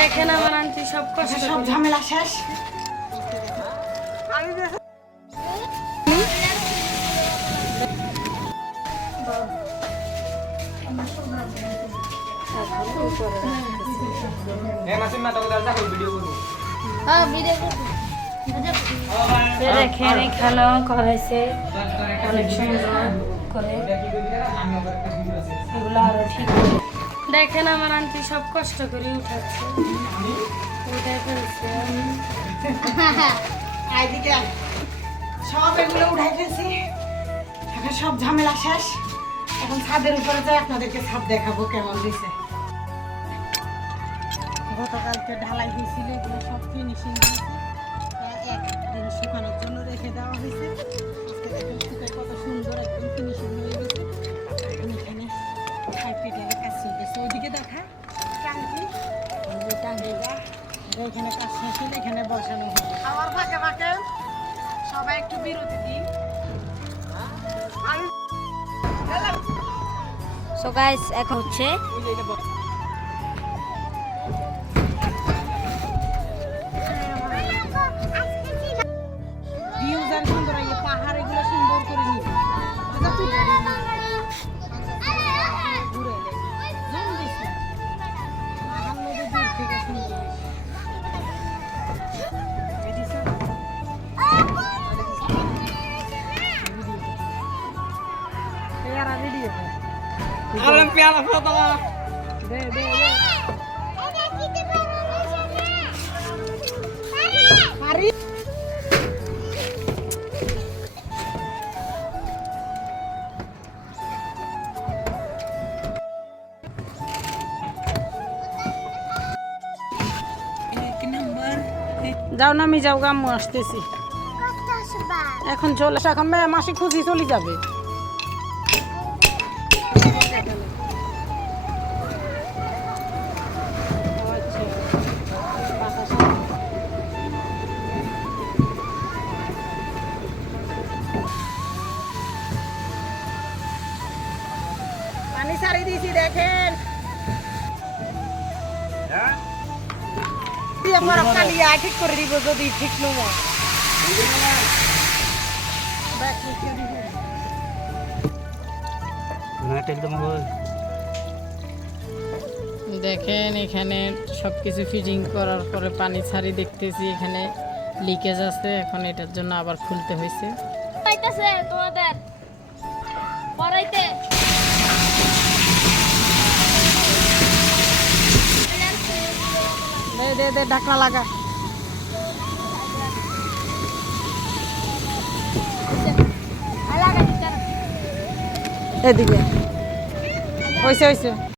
দেখেন আমার আন্টি সব কষ্ট সব ঝামেলা শেষ। দেখেন এখানেও করাইছে অনেক সুন্দর করে, এগুলো আরো ঠিক করে। দেখেন আমার আন্টি সব কষ্ট করে উঠাচ্ছে, উঠে ফেলছে। এইদিকে সব এগুলো উঠাই ফেলছি, এখন সব ঝামেলা শেষ। এখন ছাদের উপরে যাই আপনাদেরকে ছাদ দেখাবো কেমন দিছে। গতকালকে ঢালাই হয়েছিল, এগুলো সব ফিনিশিং দিয়েছে, একদিন শুকানোর জন্য রেখে দেওয়া হয়েছে। আজকে দেখেন শুকায় কত সুন্দর একদম ফিনিশিং হয়ে গেছে। এখন এখানে পাইপেটারে কাজ চলতেছে, ওইদিকে দেখা টাঙ্কি, ওই টাঙ্কিটা এখানে কাজ শেষ হলে এখানে বসানো হবে। আমার ফাঁকে ফাঁকে সবাই একটু বিরতি দিই। সো গাইস এখন হচ্ছে ভিউজ আর সুন্দর, এই পাহাড় এগুলো সুন্দর করে নিয়ে ঘুরে জুম দিচ্ছে পাহাড় নদী দূর থেকে সুন্দর ভিডিও দে দে দে পারি। যাও না, আমি যাও, আম্মু আসতেছি এখন। চলে আসো, এখন মাসি খুঁজি চলে যাবে। পানি ছাড়ি দিয়েছি দেখেন, ঠিক করে দিব যদি ঠিক নয়। দেখেন এখানে সবকিছু ফিটিং করার পরে পানি ছাড়ি দেখতেছি, এখানে লিকেজ আছে, এখন এটার জন্য আবার খুলতে হয়েছে। তোমাদের পড়াইতে দে দে দে ঢাকনা লাগা। এদিকে হয়েছে হয়েছে।